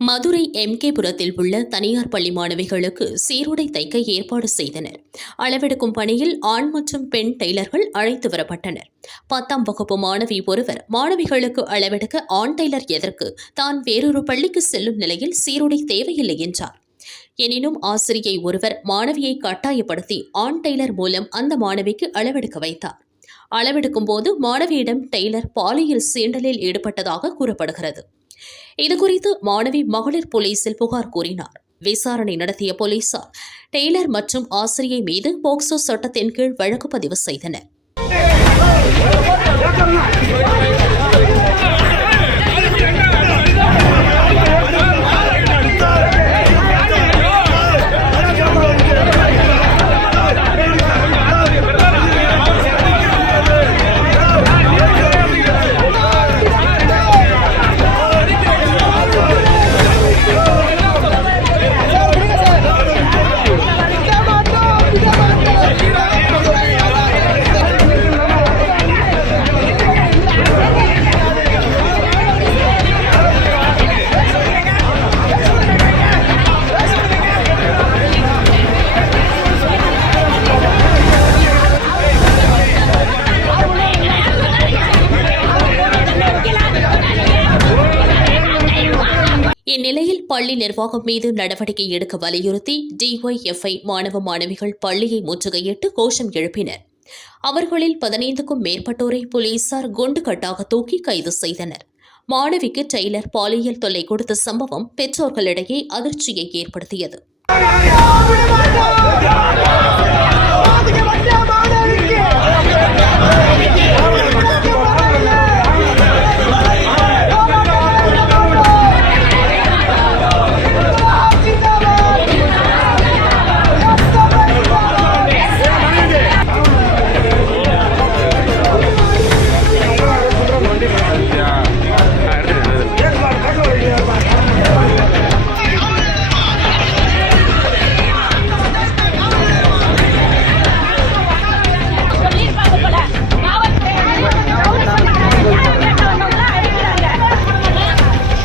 மதுரை எம்கேபுரத்தில் உள்ள தனியார் பள்ளி மாணவிகளுக்கு சீருடை தைக்க ஏற்பாடு செய்தனர். அளவெடுக்கும் பணியில் ஆண் மற்றும் பெண் டெய்லர்கள் அழைத்து வரப்பட்டனர். பத்தாம் வகுப்பு மாணவி ஒருவர் மாணவிகளுக்கு அளவெடுக்க ஆண் டெய்லர் எதற்கு? தான் வேறொரு பள்ளிக்கு செல்லும் நிலையில் சீருடை தேவையில்லை என்றார். எனினும் ஆசிரியை ஒருவர் மாணவியை கட்டாயப்படுத்தி ஆண் டெய்லர் மூலம் அந்த மாணவிக்கு அளவெடுக்க வைத்தார். அளவெடுக்கும் போது மாணவியிடம் டெய்லர் பாலியல் சீண்டலில் ஈடுபட்டதாக கூறப்படுகிறது. இதுகுறித்து மாணவி மகளிர் போலீசில் புகார் கூறினார். விசாரணை நடத்திய போலீசார் டெய்லர் மற்றும் ஆசிரியை மீது போக்சோ சட்டத்தின் கீழ் வழக்கு பதிவு செய்தனர். இந்நிலையில் பள்ளி நிர்வாகம் மீது நடவடிக்கை எடுக்க வலியுறுத்தி டிஒய்எஃப்ஐ மாணவ மாணவிகள் பள்ளியை முற்றுகையிட்டு கோஷம் எழுப்பினர். அவர்களில் பதினைந்துக்கும் மேற்பட்டோரை போலீசார் குண்டுகட்டாக தூக்கி கைது செய்தனர். மாணவிக்கு டெய்லர் பாலியல் தொல்லை கொடுத்த சம்பவம் பெற்றோர்களிடையே அதிர்ச்சியை ஏற்படுத்தியது.